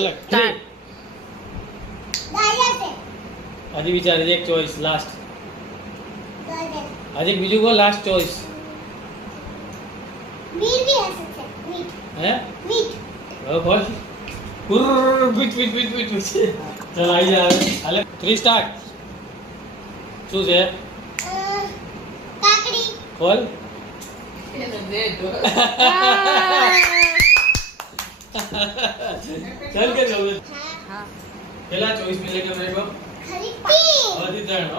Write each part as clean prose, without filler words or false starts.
અલગ હજી વિચાર એક ચોઈસ લાસ્ટ હજી બીજું બોલ લાસ્ટ ચોઈસ હે હવે બોલ બીટ બીટ બીટ બીટ ચાલ આવી જા હાલે 3 સ્ટાર્ટ શું છે કાકડી બોલ चल के जाओ हाँ पहला 24 मिले के मेरे को खरीदी अभी तक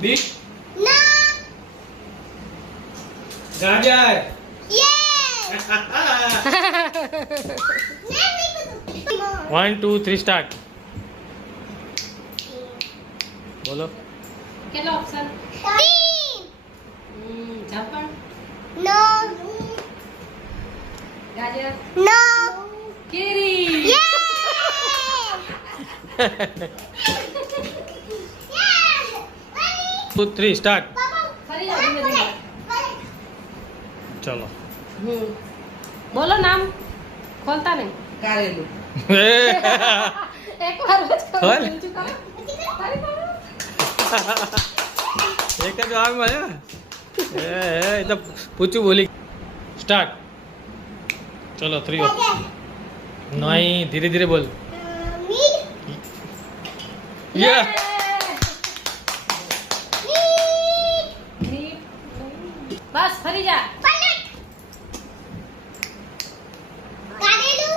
बीट ना गाजर ये 1 2 3 स्टार्ट बोलो કેટલો ઓપ્શન જાપણ नो ગાજર नो કેરી ये 2 3 स्टार्ट ફરી જાઓ ધીમે ધીમે चलो બોલો નામ ખોલતા નહીં કારેલું એક વાર જ કરો ખોલ. બીજું કરો ફરી કરો एक का जवाब माया ए तो पूछू बोली स्टार्ट चलो 3 नहीं धीरे धीरे बोल मीट ये બસ ફરી જા पलट कारेलू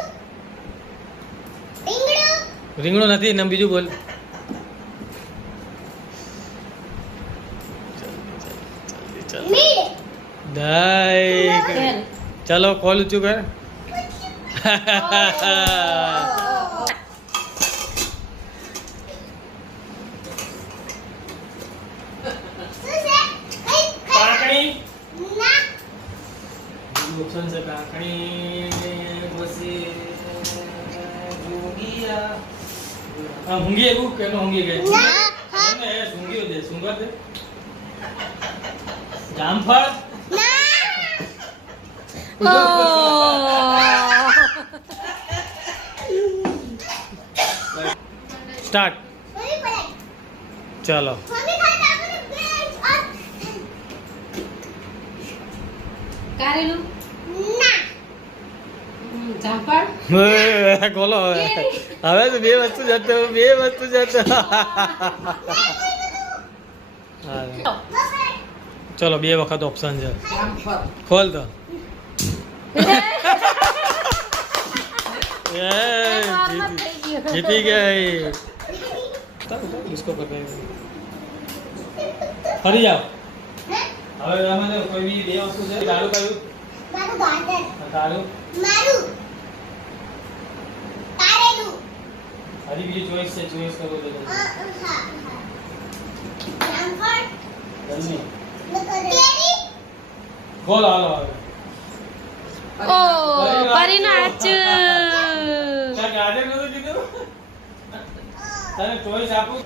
રીંગણું રીંગણો નથી નામ બીજું બોલ મીડ દાઈ તેલ चलो कॉल ऊंचू कर શું છે કઈ કાકડી ના ઓપ્શન છે કાકડી પછી જોગિયા આ હુંગી એવું કેનો હુંગી ગઈ ના હા એમને એ સુંગી દે સુંગર દે જામફળ स्टार्ट ફરી પલટ चलो મમ્મી ખાતા આપણે બેન્ચ ઓર કારેલું ના જાપણ બોલો હવે તો બે વસ્તુ જતો ચલો બે વખત ઓપ્શન છે જામફળ ખોલ તો એ જીતી ગઈ ડિસ્કો કરતા ફરી જાઓ હવે આમાં કોઈ બી બે વસ્તુ છે તારું કયું મારું ગાજર તારું મારું કારેલું હજી બીજી ચોઈસ છે ચોઈસ કરો તો હા જામફળ જલ્દી કેરી બોલ હાલો હવે ઓ પરીનો આચ ત્યાં ગાજર નતું કીધું તને ચોઈસ આપું